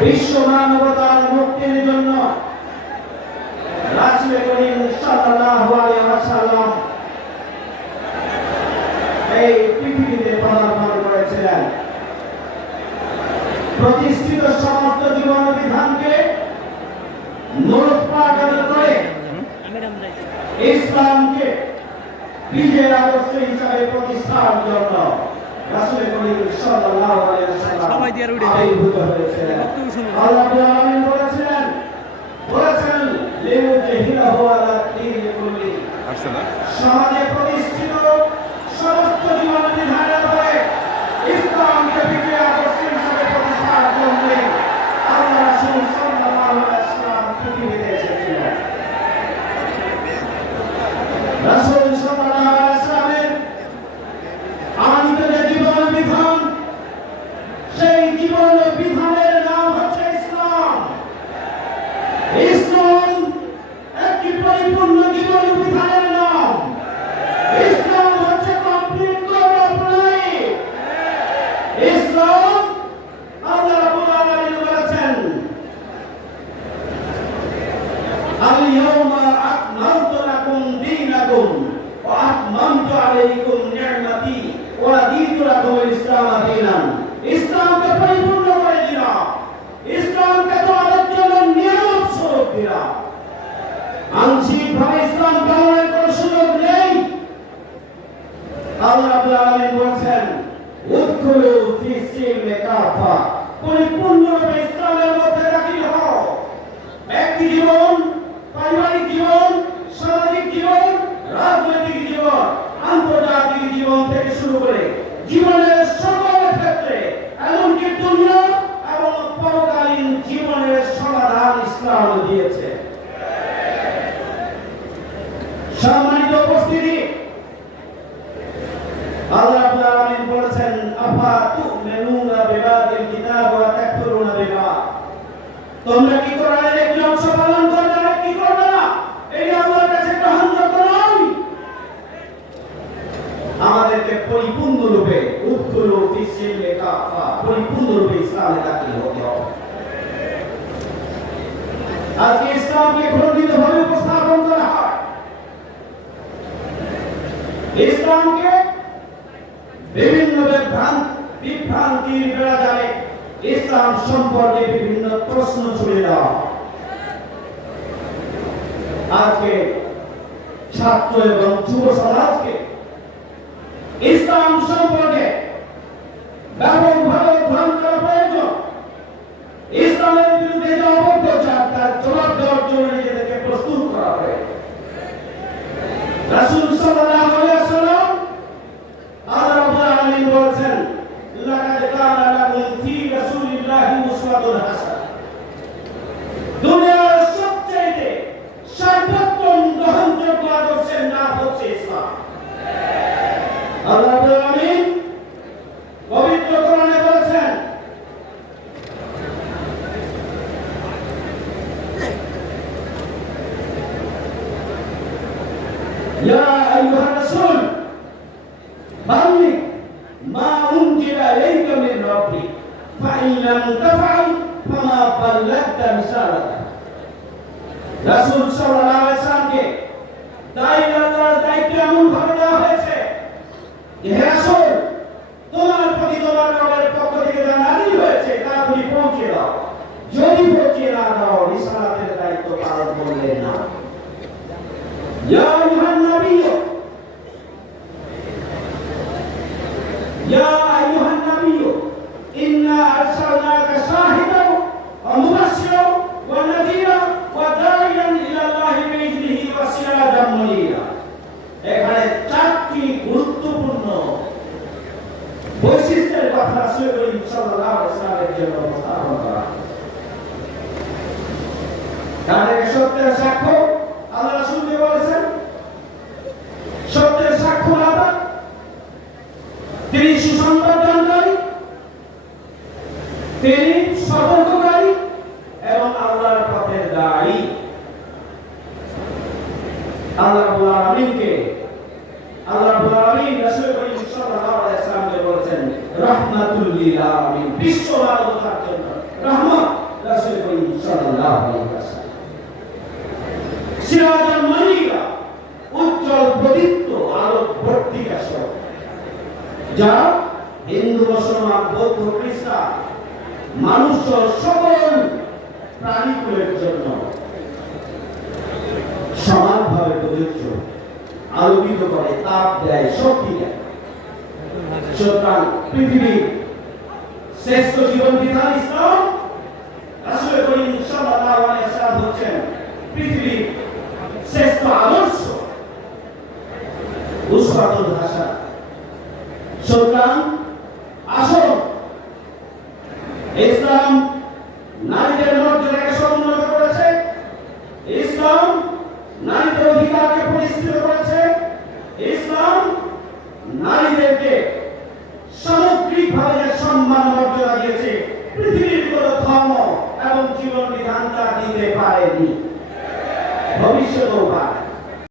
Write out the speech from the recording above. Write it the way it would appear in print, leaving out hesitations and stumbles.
বিশ্ব মানবতার মুক্তির জন্য রাসূল করিম সাল্লাল্লাহু আলাইহি ওয়াসাল্লাম এই পৃথিবীতে পদার্পণ করেছিলেন। প্রতিষ্ঠিত সমস্ত জীবন বিধানকে মূলোৎপাটন করে ইসলামকে বিজয়ের আদর্শ হিসাবে প্রতিষ্ঠার জন্য রাসূল করিম সাল্লাল্লাহু আলাইহি ওয়াসাল্লাম আবির্ভূত হয়েছিলেন। আল্লাহ রাব্বুল আলামিন বলেছেন লিউজহিরাহু আলা দীনি কুল্লি। সমাজে প্রতিষ্ঠিত সমস্ত জীবন বিধানের উপরে ইসলামকে বিজয়ের আদর্শ হিসাবে প্রতিষ্ঠার জন্য আল্লাহ রাসূল সাল্লাল্লাহু আলাইহি ওয়াসাল্লাম পৃথিবীতে এসেছিলেন। রাসূল সাল্লাল্লাহু আলাইহি ওয়াসাল্লামের আনিত যে জীবন বিধান, সেই জীবন বিধানের নাম হচ্ছে ইসলাম। ইসলাম একটি পরিপূর্ণ জীবন বিধানের নাম। ইসলাম হচ্ছে কমপ্লিট কোড অফ লাইফ। ইসলাম আল্লাহ রাব্বুল আলামিন বলেছেন আল ইয়াউমা আকমালতু লাকুম দীনাকুম ওয়া আতমামতু আলাইকুম নি'মাতি ওয়া রাদিতু লাকুমুল ইসলাম দীনান। ইসলামকে পরিপূর্ণ করে দিলাম, ইসলামকে তোমাদের জন্য নিয়ামত স্বরূপ দিলাম। আংশিকভাবে ইসলাম পালনের কোনো সুযোগ নেই। আল্লাহ রাব্বুল আলামিন বলেছেন উদখুলু ফি সিলমি কাফা, পরিপূর্ণভাবে ইসলামের মধ্যে দাখিল হও। ব্যক্তি জীবন, পারিবারিক জীবন, সামাজিক জীবন, রাজনৈতিক জীবন, আন্তর্জাতিক জীবন থেকে শুরু করে জীবনের সকল ক্ষেত্রে, এমনকি দুনিয়া এবং পরকালীন জীবনের সমাধান ইসলাম দিয়েছে। সম্মানিত উপস্থিতি, আল্লাহ রাব্বুল আলামিন বলেছেন আফা তু'মিনুনা বিবাদিল কিতাব ওয়া তাকফুরুনা বিবাদ। তোমরা কি কোরআনের একটি অংশ পালন করবে না, কি করবে না? এই আল্লাহর কাছে গ্রহণযোগ্য নয়। আমাদেরকে পরিপূর্ণরূপে উদখুলু ফি সিলমি কাফা, পরিপূর্ণরূপে ইসলামে দাখিল হতে হবে। আজকে ইসলামকে খণ্ডিতভাবে উপস্থাপন করা হয়। ইসলামকে বিভিন্ন বিভ্রান্তির বেড়াজালে ইসলাম সম্পর্কে বিভিন্ন প্রশ্ন ছুড়ে দেওয়া। আজকে ছাত্র এবং যুব সমাজকে ইসলাম সম্পর্কে ব্যাপকভাবে ধ্যান করা প্রয়োজন। ইসলামের বিরুদ্ধে যে অপপ্রচার, তার জবাব দেওয়ার জন্য নিজেদেরকে প্রস্তুত করা প্রয়োজন। রাসূল সাল্লাল্লাহু আলাইহি ওয়াসাল্লাম আল্লাহ রাব্বুল আলামিন বলেছেন লাকাদ কানা লাকুম ফি রাসূলিল্লাহি উসওয়াতুন হাসানাহ। দুনিয়ার সবচেয়ে সর্বোত্তম গ্রহণযোগ্য আদর্শের নাম হচ্ছে ইসলাম। আল্লাহ রাব্বুল আলামিন পবিত্র কোরআনে বলেছেন ইয়া আইয়ুহার রাসূল বাল্লিগ মা উনজিলা ইলাইকা মির রাব্বিক ফাইন লাম তাফআল ফামা বাল্লাগতা রিসালাতাহ। রাসূল সাল্লাল্লাহু আলাইহি ওয়াসাল্লামকে দায়িত্ব এমন ভাবে দেওয়া হয়েছে যে হে রাসূল, তোমার প্রতি তোমার রবের পক্ষ থেকে যা নাযিল হয়েছে তা তুমি পৌঁছে দাও। যদি পৌঁছে না দাও, রিসালাতের দায়িত্ব পালন করলে না। ইয়া আইয়ুহান নাবিয়্যু ইয়া আইয়ুহান নাবিয়্যু ইন্না আরসালনাকা শাহিদান ওয়া মুবাশশিরান ওয়া নাযীরান ওয়া দাঈয়ান ইলাল্লাহি বিইذনিহি ওয়া সিরাজাম মুনীরা। এখানে চারটি গুরুত্বপূর্ণ বৈশিষ্ট্যের কথা রাসূল করিম সাল্লাল্লাহু আলাইহি ওয়াসাল্লামের জন্য উপস্থাপন করা। তাদের সত্যের সাক্ষ্য, আল্লাহ রাসূলকে বলেছেন সত্যের সাক্ষ্য দাতা, তিনি সুসংবাদ দানকারী, তিনি সতর্ককারী এবং আল্লাহর পথের দায়ী। আল্লাহ রাব্বুল আলামিনকে আল্লাহ রাব্বুল আলামিন রাসূল করিম সাল্লাল্লাহু আলাইহি ওয়াসাল্লামকে বলেছেন রাহমাতুল লিল আলামিন, বিশ্ব মানবতার জন্য রহমত। সাল্লাল্লাহু আলাইহি ওয়াসাল্লাম। সিরাজুল মুনীরা উজ্জ্বল প্রদীপ্ত আলোকবর্তিকা স্বরূপ, যা হিন্দু, মুসলমান, বৌদ্ধ, খ্রিস্টান মানুষ সহ সকল প্রাণীকুলের জন্য সমানভাবে প্রযোজ্য, আলোকিত করে, তাপ দেয়, শক্তি দেয়। সুতরাং পৃথিবীর শ্রেষ্ঠ জীবন বিধান ইসলাম। রাসূল করিম সাল্লাল্লাহু আলাইহি ওয়াসাল্লাম হচ্ছেন পৃথিবীর শ্রেষ্ঠ আদর্শ, উসওয়াতুল হাসানাহ। সুতরাং আসুন ইসলাম নারীদের মর্যাদাকে সমুন্নত করেছে, ইসলাম নারীদের অধিকারকে প্রতিষ্ঠিত করেছে, ইসলাম নারীদেরকে সামগ্রিকভাবে সম্মান মর্যাদা দিয়েছে, পৃথিবীর কোন ধর্ম এবং জীবন বিধান তা দিতে পারেনি, ভবিষ্যতেও পারে।